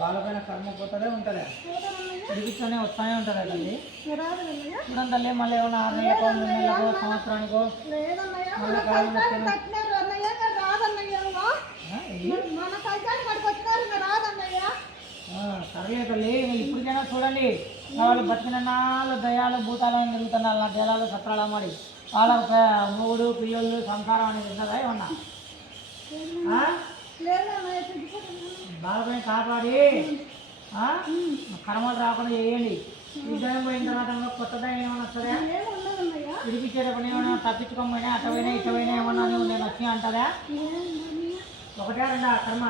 బాలపైన కర్మ పోతుందే ఉంటుంది, తిరిగిస్తూనే వస్తూనే ఉంటుంది తల్లి. చూడండి తల్లి, మళ్ళీ ఏమన్నా 6 నెలలకో 3 నెలలకో సంవత్సరానికో సరే తల్లి. ఇప్పటికైనా చూడండి, వాళ్ళు బతికిన నాళ్ళు దయాలు భూతాలు తిరుగుతున్నారు, నా దేలాలు సత్రాలు అమ్మడి వాళ్ళ మూడు పిల్లలు సంసారం అనేది ఉన్నదా ఏమన్నా? బాలపైన కాపాడి కర్మలు రాకుండా చేయండి. ఈ దయం పోయిన తర్వాత కొత్త దయం ఏమన్నా వస్తుందా? విడిపించేటప్పుడు ఏమైనా తప్పించుకోకపోయినా అటవైనా ఇటవైనా ఏమన్నా నేను వచ్చి అంటారా? ఒకటే రెండా కర్మ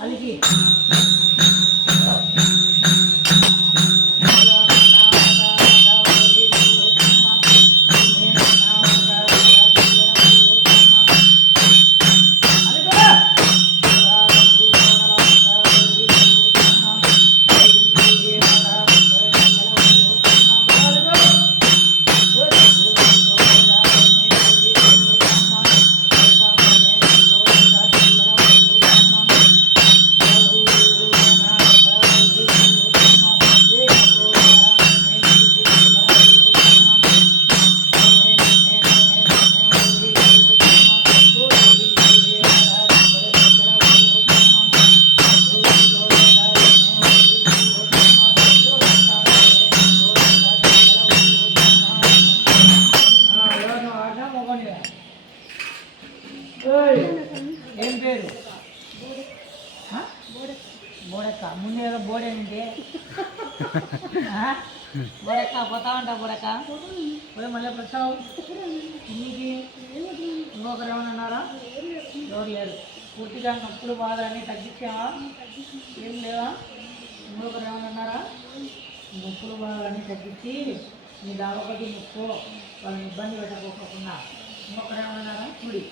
కలిగి ఏం పేరు? బోడెక్క. ముందు ఏదో బోడేంటి బోడెక్క పోతా ఉంటా బోడెక్క పోయి మళ్ళీ వచ్చావు. నీకు ఇంకొకరు ఏమైనా అన్నారా? ఎవరు లేరు. పూర్తిగా నొప్పులు బాధ అన్నీ తగ్గించావా? ఏం లేవా? ఇంకొకరు ఏమైనా అన్నారా? నొప్పులు బాధ అన్నీ తగ్గించి నీ దావకటి ముక్కో వాళ్ళని ఇబ్బంది పెట్టకోకుండా ఇంకొకరు ఏమన్నారా? చూడి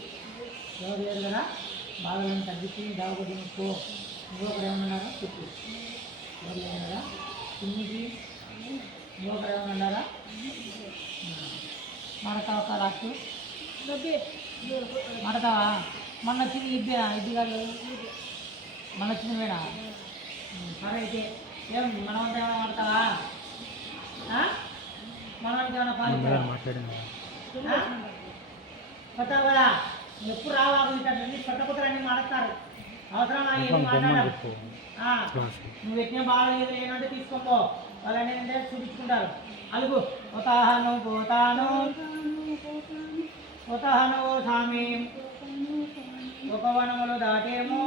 ఎవరు లేరు కదా, బాధలను తగ్గించి దావకటి ముక్కో. ఇంకొకరు ఏమన్నారా? చెప్పు ఎవరు లేరు కదా. తిన్నికి ఇంకొకరు ఏమన్నారా? మాడతావా ఒక రాష్ట్రం మాడతావా? మొన్న వచ్చింది ఇది కాదు, మొన్న వచ్చింది మేడా? సరే అయితే ఏం మనమంతా ఏమైనా మాడతావా? మనకి ఏమైనా కొత్తావు కదా, ఎప్పుడు రావాలి కొత్త కొత్తలన్నీ మాడతారు. అవసరం ఏమి మాట్లాడారు. నువ్వు ఎట్టిన బాగాలేదు ఏంటంటే తీసుకోపో, వాళ్ళు అనేది చూపించుకుంటారు. అలుగు పోతాను పోతాను పోతాను ఓ స్వామి, ఒక వనములు దాటేమో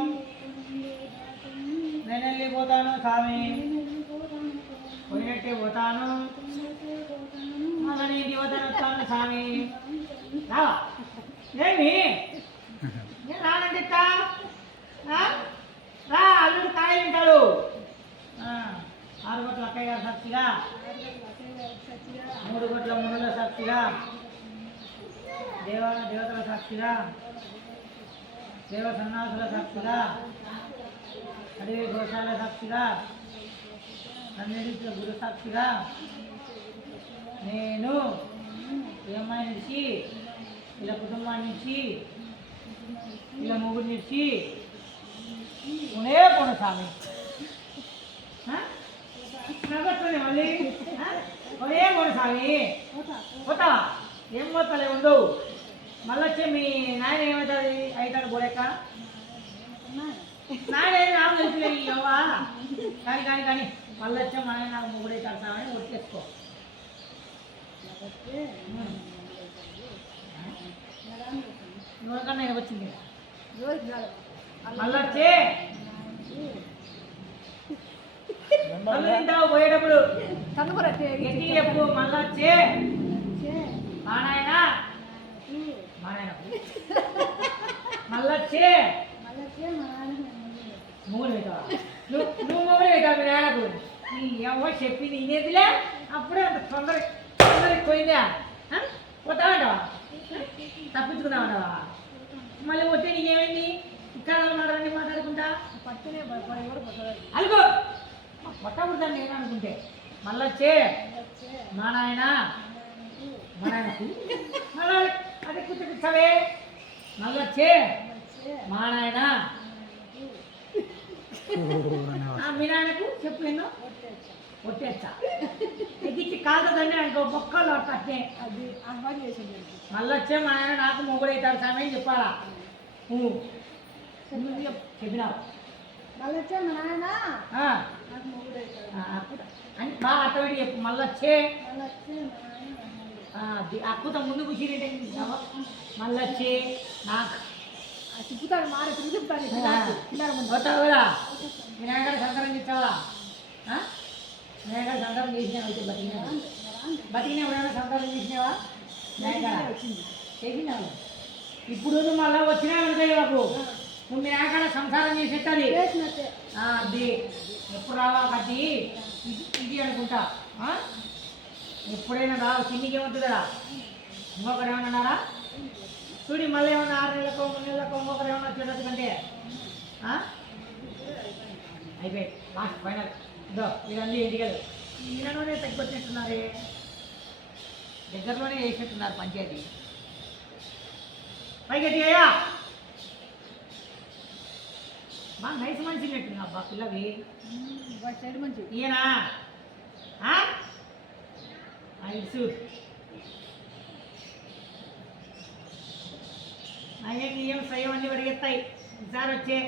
నేను వెళ్ళిపోతాను స్వామి, పోయినట్టే పోతాను మళ్ళీ నేను యువతను వస్తాను స్వామి. రావా ఏమి నేను రానండి రా, అల్లుడు కాయలు తింటాడు. 6 కోట్ల అక్కయ్య గారు సాక్షిగా, 3 కోట్ల మునుల సాక్షిగా, దేవతల సాక్షిగా, దేవ సన్నాసుల సాక్షిగా, అడవి గోశాల సాక్షిగా, అన్నింటి గురు సాక్షిగా నేను ఈ అమ్మాయి నుంచి ఇలా కుటుంబాన్ని నుంచి ఇలా ముగ్గురు నుంచి కొనే పోను స్వామి. మళ్ళీ కొనే పోను స్వామి. పోతావా? ఏం పోతాలే ఉండవు. మళ్ళీ వచ్చే మీ నాయన ఏమవుతుంది? అవుతాడు బోడెక్క నాయన నాకు తెలుసులే ఇవ్వవా కానీ కానీ కానీ మళ్ళీ వచ్చే మా ఆయన నాకు ముగ్గురే కడతామని ఒట్టేసుకో. ఎవరికన్నా వచ్చింది మళ్ళీ వచ్చే మళ్ళీ తింటావు పోయేటప్పుడు ఎట్టి చెప్పు. మళ్ళీ వచ్చే మా నాయన మళ్ళీ వచ్చే మూడు అవుతావా? నువ్వు మొగుడు అవుతావు మీ నాయనకు. ఎవరు చెప్పింది ఇదేదిలే అప్పుడే అంత తొందరకి పోయిందా? పోతావంటావా? తప్పించుకున్నావంటావా? మళ్ళీ వచ్చే నీకేమైంది? ఇక్కడ మాట్లాడుకుంటా అలుగో పట్టకూడదని నేను అనుకుంటే మళ్ళీ వచ్చే మా నాయన మా నాయనకు మళ్ళీ అదే కూర్చోవే. మళ్ళీ వచ్చే మా నాయన మీ నాన్నకు చెప్పు ఎన్నో కొట్టేస్తా ఎక్కించి కాళ్ళతో తండ్రి అనుకో బొక్కలు కట్టే అది అలవాటు చేసింది. మళ్ళీ వచ్చే మా నాన్న నాకు మొగుడు అవుతాడు సమయం చెప్పాలా చెప్పినావు మళ్ళీ వచ్చా మా నాయన నాకు మొగుడు అవుతాడు అని బాగా అర్థమని చెప్పు మళ్ళీ వచ్చే మళ్ళీ వచ్చే మా నాయన అక్కుతో ముందు కూర్చుని మళ్ళీ వచ్చే నాకు తిప్పుతాడు మార తిప్పుతాడు పిల్లల ముందు పోతావు కదా మీ నాన్నగారు సంతానం చేస్తావా మీ నాన్నగారు సంతానం చేసినావు అయితే బతికినా ఎవరైనా సంతానం చేసినావా నాయనగారు చేసినావు ఇప్పుడు నువ్వు మళ్ళీ వచ్చినా వెళ్తాయి నాకు నువ్వు మీ నాన్నగాడ సంసారం చేసేది అది ఎప్పుడు రావా కట్టి ఇది అనుకుంటా ఎప్పుడైనా రావు చిన్నికి ఏమవుతుంది కదా ఇంకొకరు ఏమన్నా అన్నారా చూడి మళ్ళీ ఏమన్నా 6 నెలలకు 3 నెలలకు ఇంకొకరు ఏమన్నా వచ్చేటట్టు కంటే అయిపోయి లాస్ట్ ఫైనల్ ఇదో వీళ్ళన్నీ ఇంటికి ఈయనలోనే తగ్గిపోతున్నట్టున్నారే దగ్గరలోనే చేసినట్టున్నారు పంచాయతీ పైకి అయ్యా బాగా నైస్ మనిషి నెట్టున్నా అబ్బా పిల్లవి సైడ్ మంచి ఈయనా ఇట్సు అయ్యకి ఏం సయం అన్నీ పరిగెత్తాయి ఈసారి వచ్చే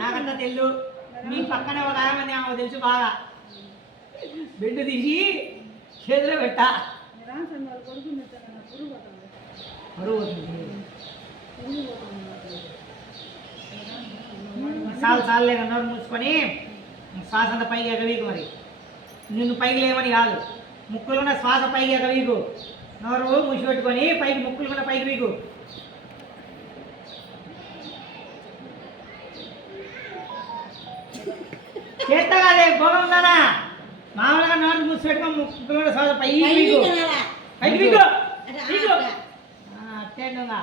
నాకంతా తెల్లు మీ పక్కనే ఒక ఆయమని ఆమె తెలుసు బాగా బెండు తీసి చేతిలో పెట్టా బరువు సార్లు లేక నోరు మూసుకొని శ్వాస అంతా పైకి ఎగవీకు మరి నిన్ను పైకి లేవని కాదు ముక్కులు ఉన్న శ్వాస పైకి ఎగవీకు నోరు మూసిపెట్టుకొని పైకి ముక్కులు కూడా పైకి వీకు చేస్తా కాదే భోగం ఉందా మామూలుగా నోరు మూసిపెట్టుకొని ముక్కులు కూడా శ్వాస పైకి వీకు పైకి వీకు అట్టేండుగా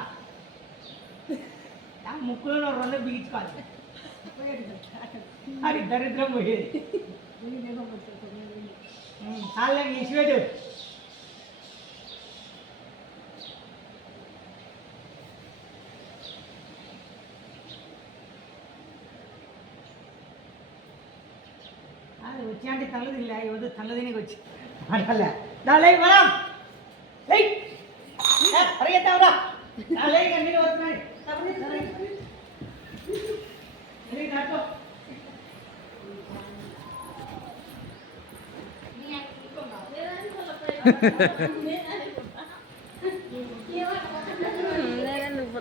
ముక్కులో 2 బిగించుకోవాలి అది దరిద్రం పోయేది చాలే ఇచ్చిపెట్టు అది వచ్చి అంటే తల్లు తినలే ఇవ్వదు తల్లు తినకి వచ్చి మాట్లాడలే లే మనం పరిగెత్తావురా నీళ్ళు వస్తున్నాయి నువ్వు